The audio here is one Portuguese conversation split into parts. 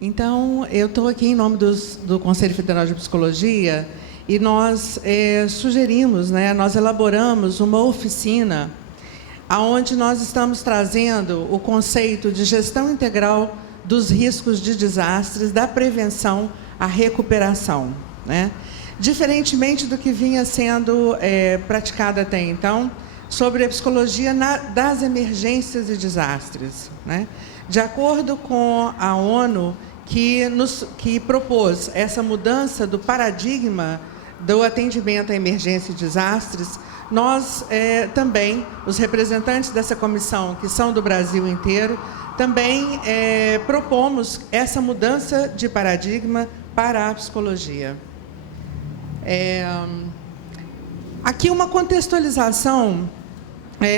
Então, eu estou aqui em nome do Conselho Federal de Psicologia e nós sugerimos, nós elaboramos uma oficina onde nós estamos trazendo o conceito de gestão integral dos riscos de desastres, da prevenção à recuperação, Diferentemente do que vinha sendo praticado até então, sobre a psicologia das emergências e desastres. De acordo com a ONU, que propôs essa mudança do paradigma do atendimento à emergência e desastres, nós também, os representantes dessa comissão, que são do Brasil inteiro, também propomos essa mudança de paradigma para a psicologia. Aqui uma contextualização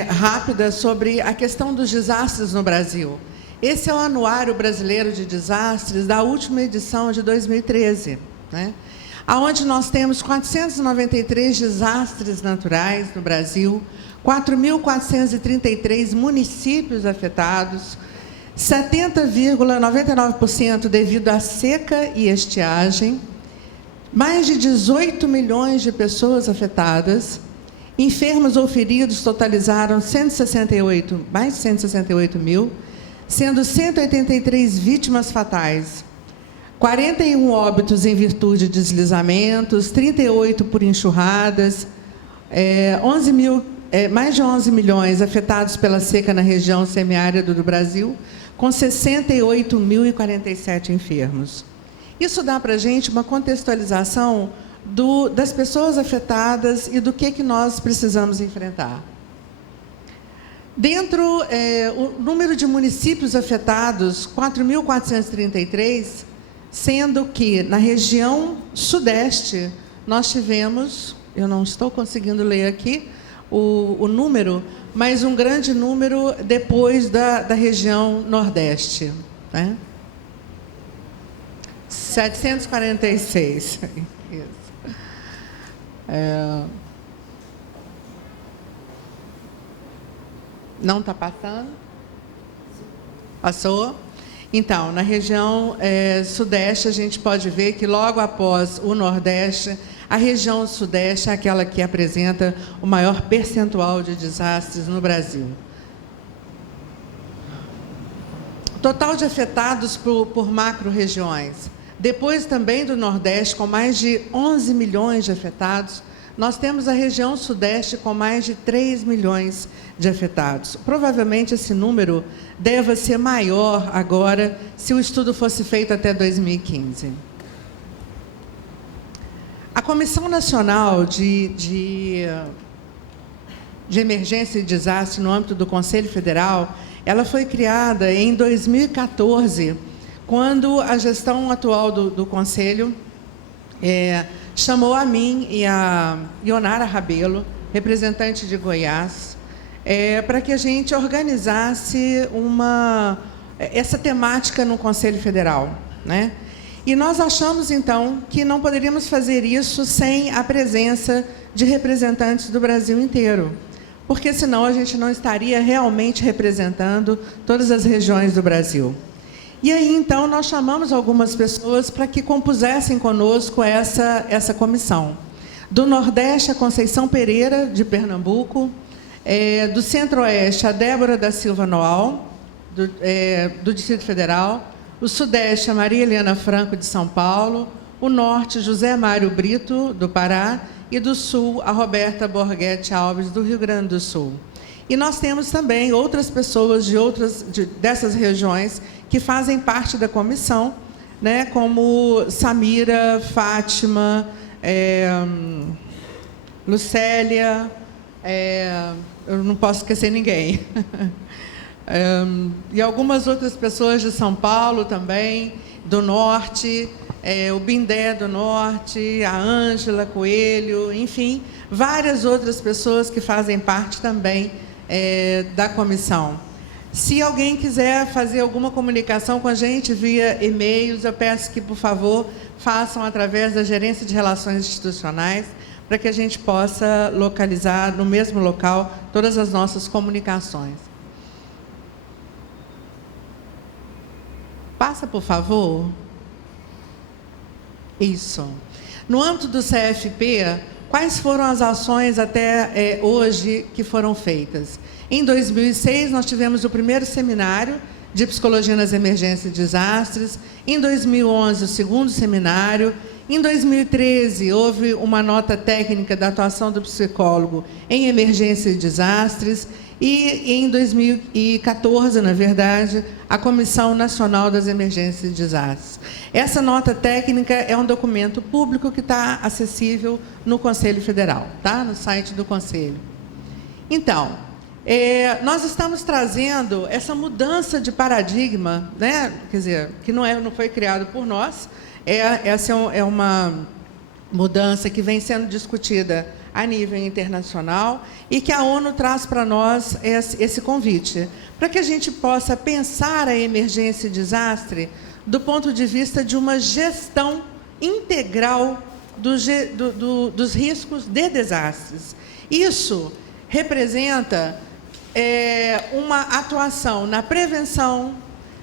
rápida sobre a questão dos desastres no Brasil. Esse é o Anuário Brasileiro de Desastres da última edição de 2013, onde nós temos 493 desastres naturais no Brasil, 4.433 municípios afetados, 70,99% devido à seca e estiagem, mais de 18 milhões de pessoas afetadas, enfermos ou feridos totalizaram mais de 168 mil, sendo 183 vítimas fatais, 41 óbitos em virtude de deslizamentos, 38 por enxurradas, mais de 11 milhões afetados pela seca na região semiárida do Brasil, com 68.047 enfermos. Isso dá para a gente uma contextualização das pessoas afetadas e do que nós precisamos enfrentar. O número de municípios afetados, 4.433, sendo que, na região sudeste, nós tivemos, eu não estou conseguindo ler aqui o número, mas um grande número depois da região nordeste. 746. Isso. Não está passando? Passou? Então, na região sudeste, a gente pode ver que logo após o nordeste, a região sudeste é aquela que apresenta o maior percentual de desastres no Brasil. Total de afetados por macro-regiões. Depois também do nordeste, com mais de 11 milhões de afetados, nós temos a região sudeste com mais de 3 milhões de afetados. Provavelmente esse número deva ser maior agora, se o estudo fosse feito até 2015. A Comissão Nacional de Emergência e Desastre no âmbito do Conselho Federal, ela foi criada em 2014, quando a gestão atual do Conselho chamou a mim e a Ionara Rabelo, representante de Goiás, para que a gente organizasse essa temática no Conselho Federal. E nós achamos, então, que não poderíamos fazer isso sem a presença de representantes do Brasil inteiro, porque senão a gente não estaria realmente representando todas as regiões do Brasil. E aí, então, nós chamamos algumas pessoas para que compusessem conosco essa comissão. Do Nordeste, a Conceição Pereira, de Pernambuco, do Centro-Oeste, a Débora da Silva Noal, do Distrito Federal, o Sudeste, a Maria Helena Franco, de São Paulo, o Norte, José Mário Brito, do Pará, e do Sul, a Roberta Borghetti Alves, do Rio Grande do Sul. E nós temos também outras pessoas dessas regiões que fazem parte da comissão, como Samira, Fátima, Lucélia, eu não posso esquecer ninguém. E algumas outras pessoas de São Paulo também, do Norte, o Bindé do Norte, a Ângela Coelho, enfim, várias outras pessoas que fazem parte também da comissão. Se alguém quiser fazer alguma comunicação com a gente via e-mails, eu peço que, por favor, façam através da Gerência de Relações Institucionais, para que a gente possa localizar no mesmo local todas as nossas comunicações. Passa, por favor. Isso. No âmbito do CFP, quais foram as ações até hoje que foram feitas? Em 2006, nós tivemos o primeiro seminário de Psicologia nas Emergências e Desastres. Em 2011, o segundo seminário. Em 2013, houve uma nota técnica da atuação do psicólogo em emergências e desastres. E em 2014, na verdade, a Comissão Nacional das Emergências e Desastres. Essa nota técnica é um documento público que está acessível no Conselho Federal, tá? No site do Conselho. Então, nós estamos trazendo essa mudança de paradigma, né? Quer dizer, que não foi criado por nós, essa é uma mudança que vem sendo discutida a nível internacional e que a ONU traz para nós esse convite, para que a gente possa pensar a emergência e desastre do ponto de vista de uma gestão integral dos riscos de desastres. Isso representa uma atuação na prevenção,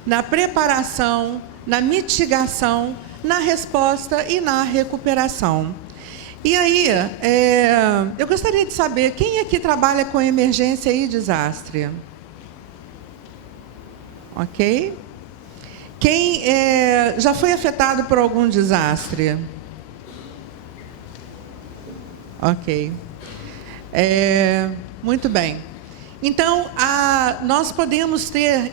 na preparação, na mitigação, na resposta e na recuperação. E aí, eu gostaria de saber, quem aqui trabalha com emergência e desastre? Ok? Quem já foi afetado por algum desastre? Ok. Muito bem. Então, nós podemos ter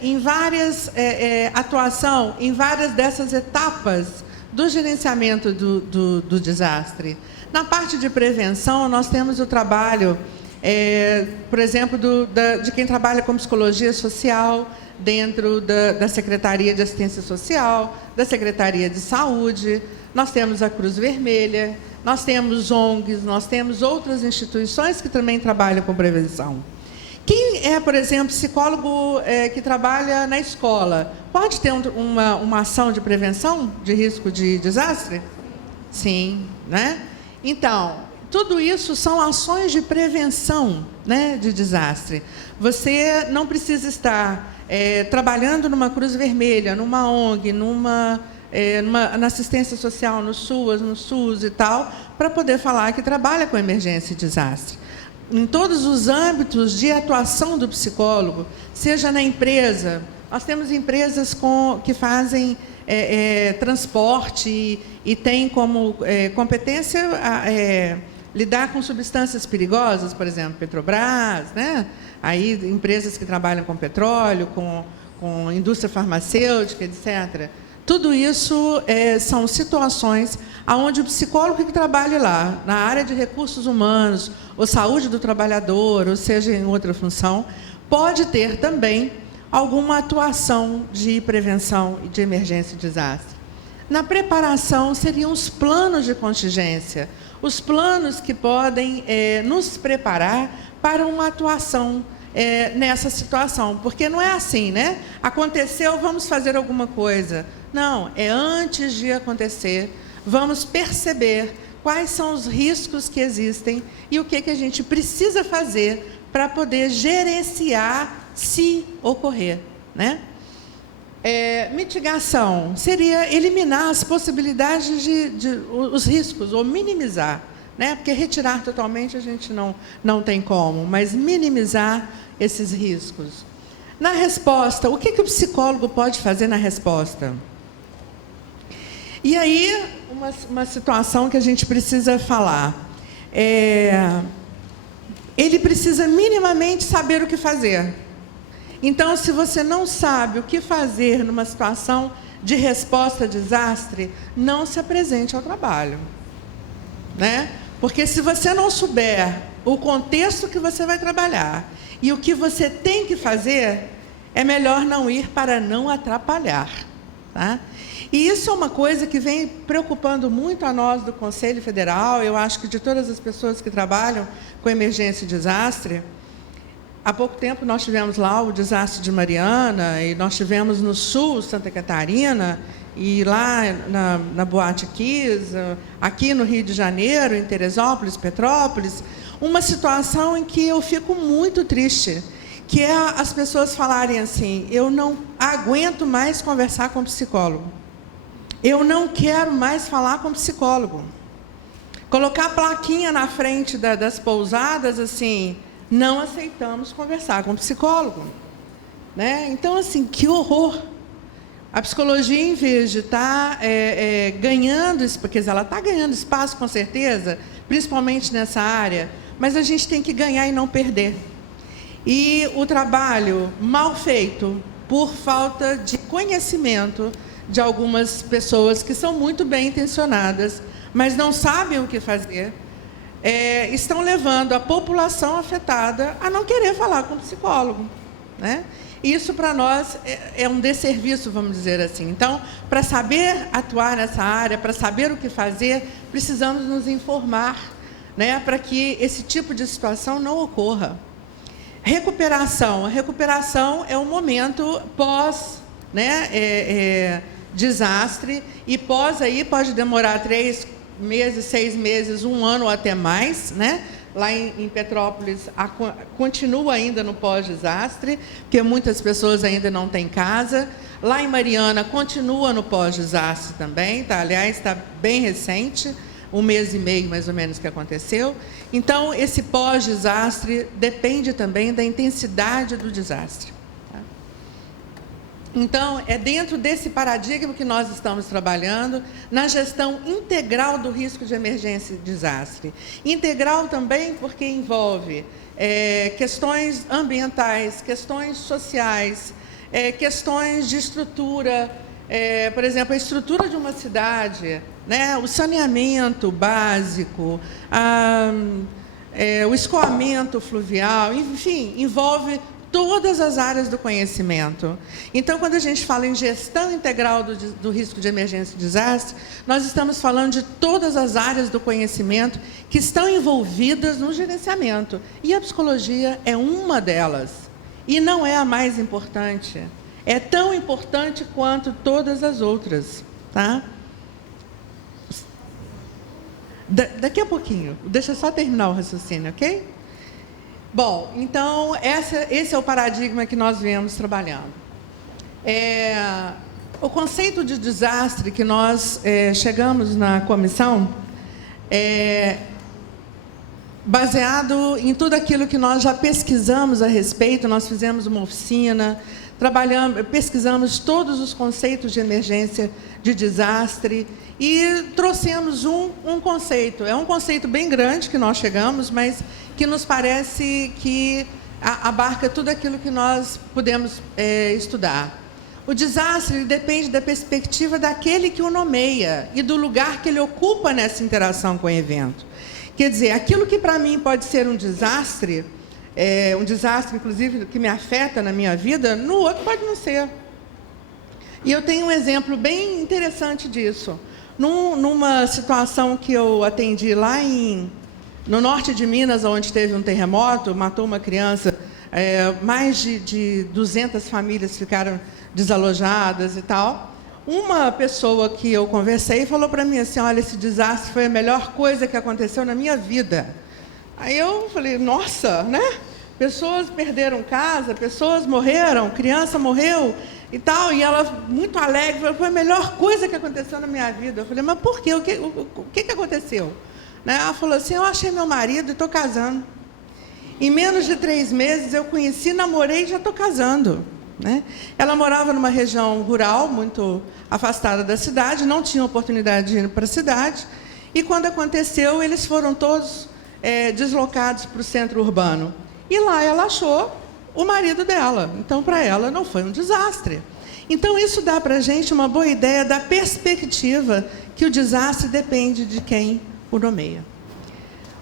atuação em várias dessas etapas do gerenciamento do desastre. Na parte de prevenção, nós temos o trabalho, por exemplo, de quem trabalha com psicologia social, dentro da Secretaria de Assistência Social, da Secretaria de Saúde. Nós temos a Cruz Vermelha, nós temos ONGs, nós temos outras instituições que também trabalham com prevenção. Quem é, por exemplo, psicólogo que trabalha na escola, pode ter uma ação de prevenção de risco de desastre? Sim, né? Então, tudo isso são ações de prevenção, né, de desastre. Você não precisa estar trabalhando numa Cruz Vermelha, numa ONG, na assistência social, no SUS e tal, para poder falar que trabalha com emergência e desastre. Em todos os âmbitos de atuação do psicólogo, seja na empresa, nós temos empresas que fazem transporte e têm como competência lidar com substâncias perigosas, por exemplo, Petrobras, né? Aí, empresas que trabalham com petróleo, com indústria farmacêutica, etc. Tudo isso são situações onde o psicólogo que trabalha lá, na área de recursos humanos, ou saúde do trabalhador, ou seja, em outra função, pode ter também alguma atuação de prevenção e de emergência e desastre. Na preparação, seriam os planos de contingência, os planos que podem nos preparar para uma atuação nessa situação, porque não é assim, né? Aconteceu, vamos fazer alguma coisa. Não, é antes de acontecer, vamos perceber quais são os riscos que existem e o que a gente precisa fazer para poder gerenciar se ocorrer, né? Mitigação seria eliminar as possibilidades os riscos, ou minimizar, né? Porque retirar totalmente a gente não tem como, mas minimizar esses riscos. Na resposta, o que o psicólogo pode fazer na resposta? E aí, uma situação que a gente precisa falar. Ele precisa minimamente saber o que fazer. Então, se você não sabe o que fazer numa situação de resposta a desastre, não se apresente ao trabalho, né? Porque se você não souber o contexto que você vai trabalhar e o que você tem que fazer, é melhor não ir para não atrapalhar, tá? E isso é uma coisa que vem preocupando muito a nós do Conselho Federal, eu acho que de todas as pessoas que trabalham com emergência e desastre. Há pouco tempo nós tivemos lá o desastre de Mariana, e nós tivemos no sul, Santa Catarina, e lá na Boate Kiss, aqui no Rio de Janeiro, em Teresópolis, Petrópolis, uma situação em que eu fico muito triste, que é as pessoas falarem assim: eu não aguento mais conversar com psicólogo, eu não quero mais falar com psicólogo. Colocar plaquinha na frente das pousadas assim: não aceitamos conversar com psicólogo, né? Então, assim, que horror! A psicologia, em vez de estar ganhando, porque ela está ganhando espaço, com certeza, principalmente nessa área, mas a gente tem que ganhar e não perder. E o trabalho mal feito, por falta de conhecimento de algumas pessoas que são muito bem intencionadas, mas não sabem o que fazer, estão levando a população afetada a não querer falar com o psicólogo, né? Isso, para nós, é um desserviço, vamos dizer assim. Então, para saber atuar nessa área, para saber o que fazer, precisamos nos informar, né, para que esse tipo de situação não ocorra. Recuperação. A recuperação é um momento pós, né, desastre, e pós aí pode demorar 3 meses, 6 meses, 1 ano ou até mais, né? Lá em Petrópolis, continua ainda no pós-desastre, porque muitas pessoas ainda não têm casa. Lá em Mariana, continua no pós-desastre também, tá? Aliás, está bem recente, 1 mês e meio, mais ou menos, que aconteceu. Então, esse pós-desastre depende também da intensidade do desastre. Então, é dentro desse paradigma que nós estamos trabalhando, na gestão integral do risco de emergência e desastre. Integral também porque envolve questões ambientais, questões sociais, questões de estrutura, por exemplo, a estrutura de uma cidade, né, o saneamento básico, o escoamento fluvial, enfim, envolve todas as áreas do conhecimento. Então, quando a gente fala em gestão integral do risco de emergência e desastre, nós estamos falando de todas as áreas do conhecimento que estão envolvidas no gerenciamento. E a psicologia é uma delas. E não é a mais importante. É tão importante quanto todas as outras. Tá? Daqui a pouquinho. Deixa eu só terminar o raciocínio, ok? Bom, então, esse é o paradigma que nós viemos trabalhando. O conceito de desastre que nós chegamos na comissão é baseado em tudo aquilo que nós já pesquisamos a respeito. Nós fizemos uma oficina, pesquisamos todos os conceitos de emergência, de desastre, e trouxemos um conceito. É um conceito bem grande que nós chegamos, mas que nos parece que abarca tudo aquilo que nós podemos estudar. O desastre depende da perspectiva daquele que o nomeia e do lugar que ele ocupa nessa interação com o evento. Quer dizer, aquilo que para mim pode ser um desastre, inclusive, que me afeta na minha vida, no outro pode não ser. E eu tenho um exemplo bem interessante disso. Numa situação que eu atendi lá no norte de Minas, onde teve um terremoto, matou uma criança, mais de 200 famílias ficaram desalojadas e tal. Uma pessoa que eu conversei falou para mim assim: olha, esse desastre foi a melhor coisa que aconteceu na minha vida. Aí eu falei: nossa, né? Pessoas perderam casa, pessoas morreram, criança morreu e tal. E ela, muito alegre, falou: foi a melhor coisa que aconteceu na minha vida. Eu falei: mas por quê? O que aconteceu? Né? Ela falou assim: eu achei meu marido e estou casando. Em menos de 3 meses eu conheci, namorei e já estou casando. Né? Ela morava numa região rural, muito afastada da cidade, não tinha oportunidade de ir para a cidade, e quando aconteceu, eles foram todos deslocados para o centro urbano. E lá ela achou o marido dela. Então, para ela, não foi um desastre. Então, isso dá para a gente uma boa ideia da perspectiva que o desastre depende de quem o nomeia.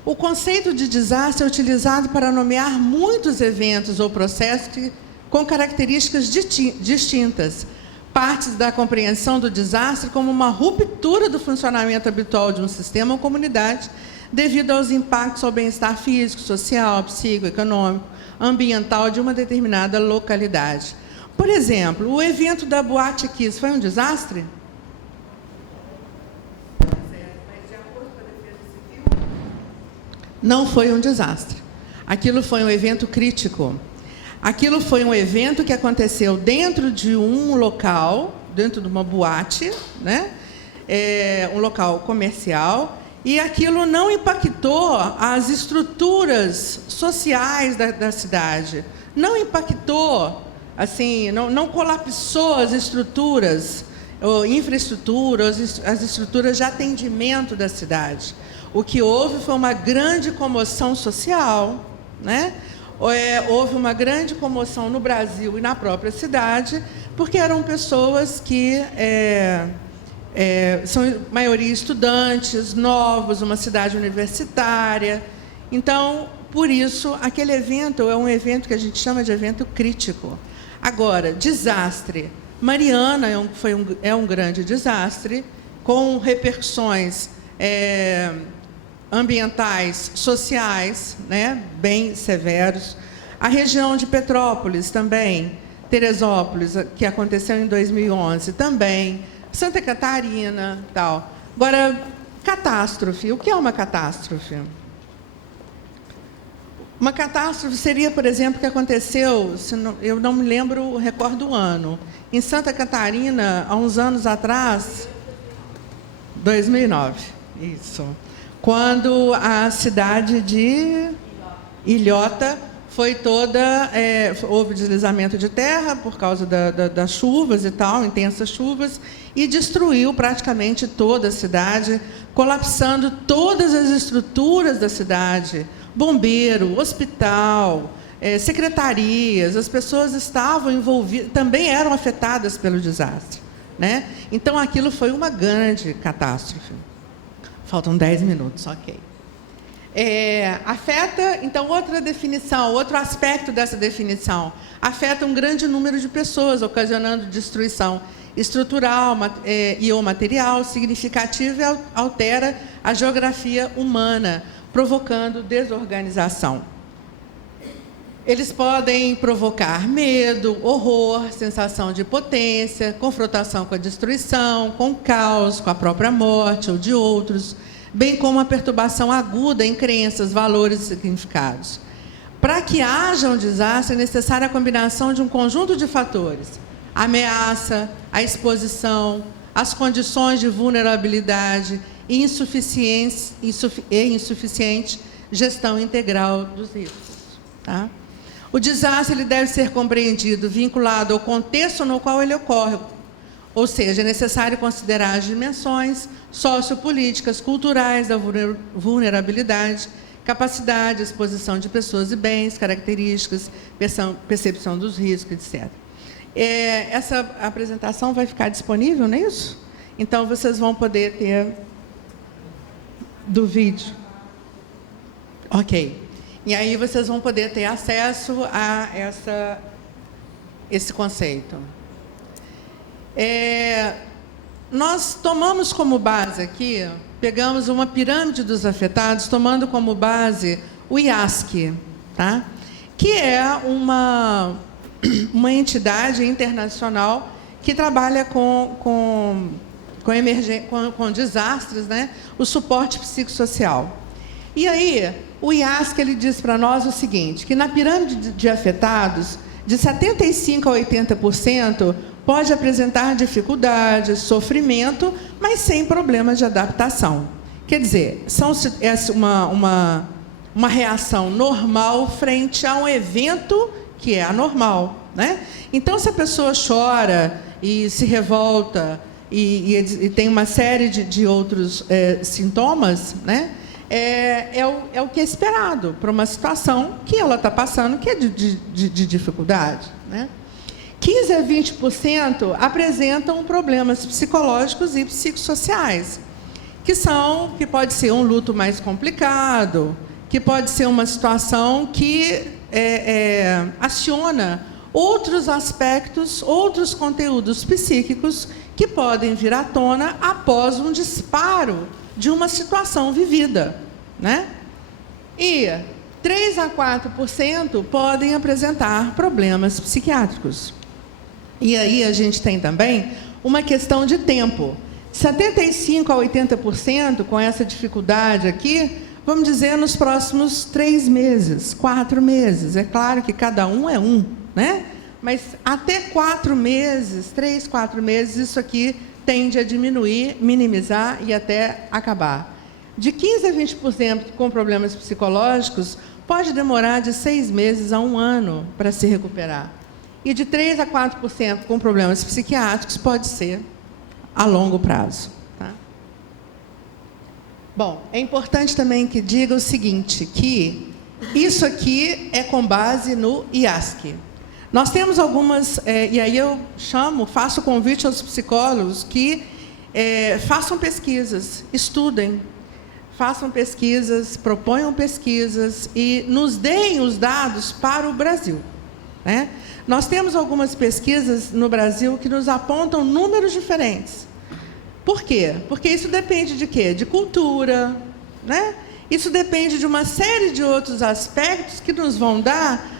O conceito de desastre é utilizado para nomear muitos eventos ou processos com características distintas, partes da compreensão do desastre como uma ruptura do funcionamento habitual de um sistema ou comunidade devido aos impactos ao bem-estar físico, social, psíquico, econômico, ambiental de uma determinada localidade. Por exemplo, o evento da Boate Kiss foi um desastre? Não foi um desastre. Aquilo foi um evento crítico. Aquilo foi um evento que aconteceu dentro de um local, dentro de uma boate, né? Um local comercial, e aquilo não impactou as estruturas sociais da cidade, não impactou, assim, não colapsou as estruturas, infraestruturas, as estruturas de atendimento da cidade. O que houve foi uma grande comoção social, né? Houve uma grande comoção no Brasil e na própria cidade, porque eram pessoas que são maioria estudantes, novos, uma cidade universitária. Então, por isso, aquele evento é um evento que a gente chama de evento crítico. Agora, desastre. Mariana é um grande desastre, com repercussões ambientais, sociais, né, bem severos. A região de Petrópolis também, Teresópolis, que aconteceu em 2011, também. Santa Catarina, tal. Agora, catástrofe. O que é uma catástrofe? Uma catástrofe seria, por exemplo, que aconteceu, eu não me lembro, recordo o ano, em Santa Catarina, há uns anos atrás, 2009, isso, quando a cidade de Ilhota foi toda, houve deslizamento de terra por causa das chuvas e tal, intensas chuvas, e destruiu praticamente toda a cidade, colapsando todas as estruturas da cidade, bombeiro, hospital, secretarias, as pessoas estavam envolvidas, também eram afetadas pelo desastre, né? Então, aquilo foi uma grande catástrofe. Faltam 10 minutos, ok. Afeta, então, outra definição, outro aspecto dessa definição, afeta um grande número de pessoas, ocasionando destruição estrutural e ou material significativa e altera a geografia humana, provocando desorganização. Eles podem provocar medo, horror, sensação de potência, confrontação com a destruição, com o caos, com a própria morte ou de outros, bem como a perturbação aguda em crenças, valores e significados. Para que haja um desastre, é necessária a combinação de um conjunto de fatores: a ameaça, a exposição, as condições de vulnerabilidade e insuficiente gestão integral dos riscos. Tá? O desastre ele deve ser compreendido vinculado ao contexto no qual ele ocorre, ou seja, é necessário considerar as dimensões sociopolíticas, culturais da vulnerabilidade, capacidade, exposição de pessoas e bens, características, percepção dos riscos, etc. Essa apresentação vai ficar disponível, não é isso? Então, vocês vão poder ter do vídeo. Ok. E aí vocês vão poder ter acesso a esse conceito. Nós tomamos como base aqui, pegamos uma pirâmide dos afetados, tomando como base o IASC, tá? Que é uma entidade internacional que trabalha com desastres, né? O suporte psicossocial. E aí, o IASC ele diz para nós o seguinte, que na pirâmide de afetados, de 75% a 80%, pode apresentar dificuldades, sofrimento, mas sem problemas de adaptação. Quer dizer, é uma reação normal frente a um evento que é anormal, né? Então, se a pessoa chora e se revolta e tem uma série de outros sintomas, né? É o que é esperado para uma situação que ela está passando, que é de dificuldade, né? 15% a 20% apresentam problemas psicológicos e psicossociais, que pode ser um luto mais complicado, que pode ser uma situação que aciona outros aspectos, outros conteúdos psíquicos que podem vir à tona após um disparo de uma situação vivida, né? E 3% a 4% podem apresentar problemas psiquiátricos. E aí a gente tem também uma questão de tempo. 75% a 80% com essa dificuldade aqui, vamos dizer, nos próximos 3 meses, 4 meses. É claro que cada um é um, né? Mas até 4 meses, 3, 4 meses, isso aqui tende a diminuir, minimizar e até acabar. De 15% a 20% com problemas psicológicos, pode demorar de 6 meses a 1 ano para se recuperar. E de 3% a 4% com problemas psiquiátricos, pode ser a longo prazo. Tá? Bom, é importante também que diga o seguinte, que isso aqui é com base no IASC. Nós temos algumas, e aí eu faço convite aos psicólogos que façam pesquisas, estudem, façam pesquisas, proponham pesquisas e nos deem os dados para o Brasil, né? Nós temos algumas pesquisas no Brasil que nos apontam números diferentes. Por quê? Porque isso depende de quê? De cultura, né? Isso depende de uma série de outros aspectos que nos vão dar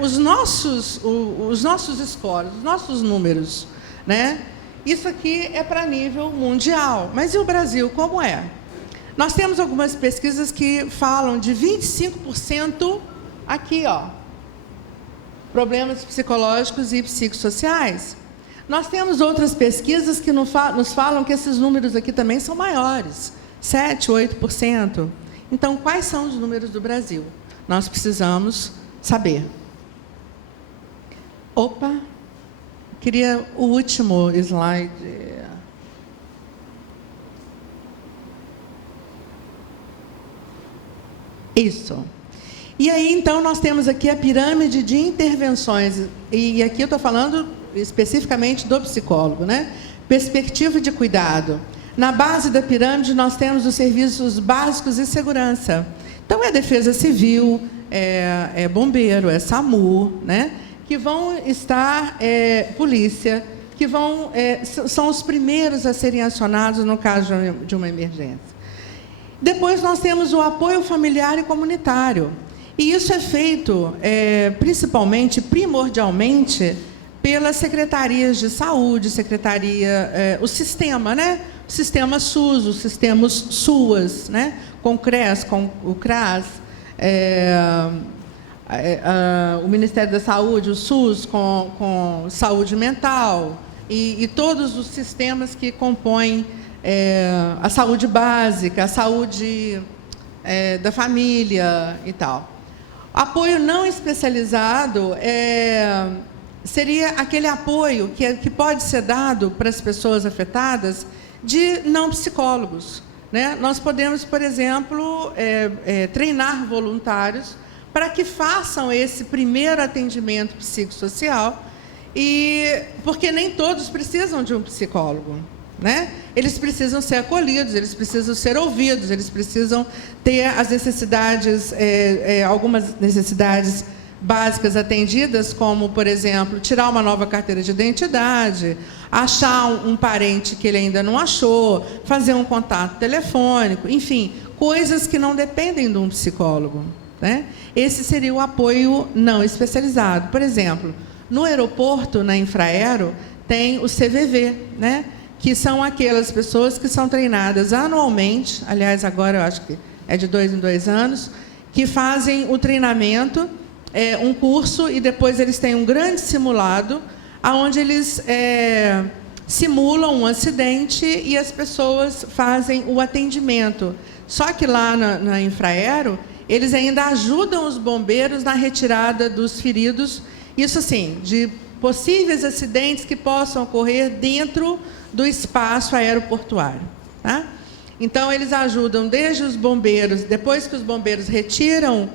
os nossos scores, os nossos números, né? Isso aqui é para nível mundial. Mas e o Brasil, como é? Nós temos algumas pesquisas que falam de 25% aqui, ó, problemas psicológicos e psicossociais. Nós temos outras pesquisas que nos falam que esses números aqui também são maiores, 7%, 8%. Então, quais são os números do Brasil? Nós precisamos saber. Opa, queria o último slide. Isso. E aí, então, nós temos aqui a pirâmide de intervenções. E aqui eu estou falando especificamente do psicólogo, né? Perspectiva de cuidado. Na base da pirâmide, nós temos os serviços básicos e segurança. Então, é defesa civil, é bombeiro, é SAMU, né? Que vão estar, polícia, que são os primeiros a serem acionados no caso de uma emergência. Depois, nós temos o apoio familiar e comunitário. E isso é feito, primordialmente, pelas secretarias de saúde, o sistema, né? O sistema SUS, os sistemas SUAS, né? Com o CRES, com o CRAS, o Ministério da Saúde, o SUS, com saúde mental, e todos os sistemas que compõem a saúde básica, a saúde da família e tal. Apoio não especializado seria aquele apoio que pode ser dado para as pessoas afetadas de não psicólogos, né? Nós podemos, por exemplo, treinar voluntários para que façam esse primeiro atendimento psicossocial, porque nem todos precisam de um psicólogo, né? Eles precisam ser acolhidos, eles precisam ser ouvidos, eles precisam ter as necessidades, algumas necessidades básicas atendidas, como, por exemplo, tirar uma nova carteira de identidade, achar um parente que ele ainda não achou, fazer um contato telefônico, enfim, coisas que não dependem de um psicólogo, né? Esse seria o apoio não especializado. Por exemplo, no aeroporto, na Infraero, tem o CVV, né? Que são aquelas pessoas que são treinadas anualmente, aliás, agora eu acho que é de 2 em 2 anos, que fazem o treinamento, um curso, e depois eles têm um grande simulado, onde eles simulam um acidente e as pessoas fazem o atendimento. Só que lá na Infraero, eles ainda ajudam os bombeiros na retirada dos feridos, isso assim, de possíveis acidentes que possam ocorrer dentro do espaço aeroportuário, tá? Então, eles ajudam desde os bombeiros, depois que os bombeiros retiram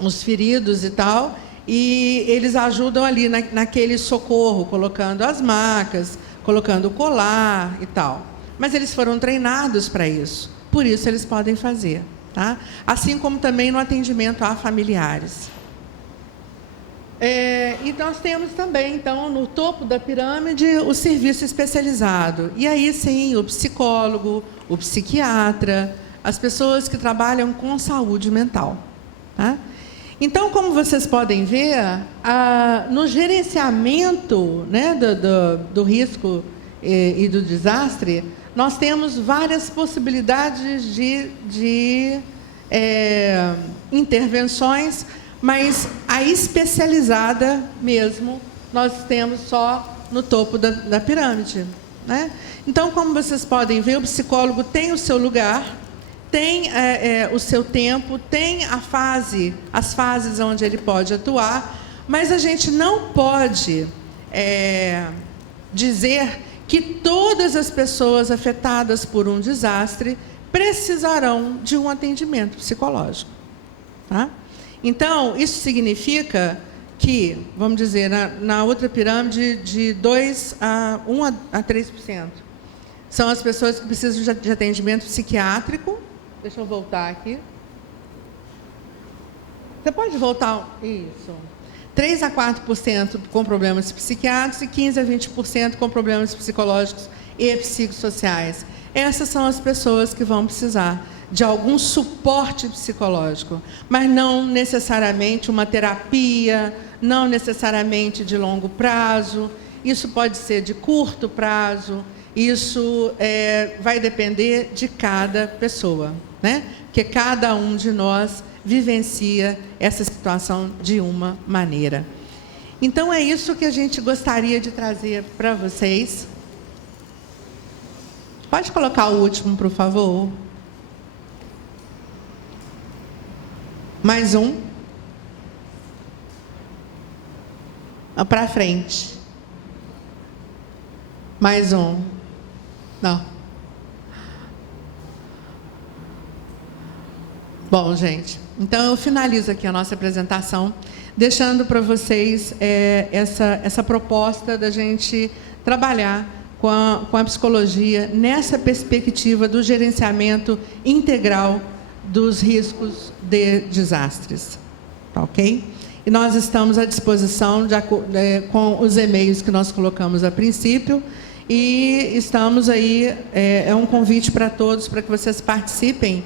os feridos e tal, e eles ajudam ali naquele socorro, colocando as macas, colocando o colar e tal. Mas eles foram treinados para isso, por isso eles podem fazer, tá? Assim como também no atendimento a familiares. E nós temos também, então, no topo da pirâmide, o serviço especializado. E aí, sim, o psicólogo, o psiquiatra, as pessoas que trabalham com saúde mental, tá? Então, como vocês podem ver, no gerenciamento, né, do risco e do desastre, nós temos várias possibilidades de intervenções mas a especializada mesmo, nós temos só no topo da pirâmide, né? Então, como vocês podem ver, o psicólogo tem o seu lugar, tem o seu tempo, tem as fases onde ele pode atuar, mas a gente não pode dizer que todas as pessoas afetadas por um desastre precisarão de um atendimento psicológico, tá? Então, isso significa que, vamos dizer, na outra pirâmide, de 1 a 3%, são as pessoas que precisam de atendimento psiquiátrico. Deixa eu voltar aqui. Você pode voltar? Isso. 3 a 4% com problemas psiquiátricos e 15 a 20% com problemas psicológicos e psicossociais. Essas são as pessoas que vão precisar de algum suporte psicológico, mas não necessariamente uma terapia, não necessariamente de longo prazo. Isso pode ser de curto prazo, isso vai depender de cada pessoa, né? Porque cada um de nós vivencia essa situação de uma maneira. Então, é isso que a gente gostaria de trazer para vocês. Pode colocar o último, por favor. Mais um. Para frente. Mais um. Não. Bom, gente, então eu finalizo aqui a nossa apresentação, deixando para vocês essa proposta da gente trabalhar com a psicologia nessa perspectiva do gerenciamento integral dos riscos de desastres. Tá, ok? E nós estamos à disposição com os e-mails que nós colocamos a princípio, e estamos aí, é um convite para todos, para que vocês participem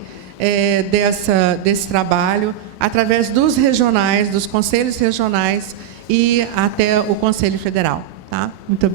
desse trabalho, através dos regionais, dos conselhos regionais e até o Conselho Federal. Tá? Muito obrigada.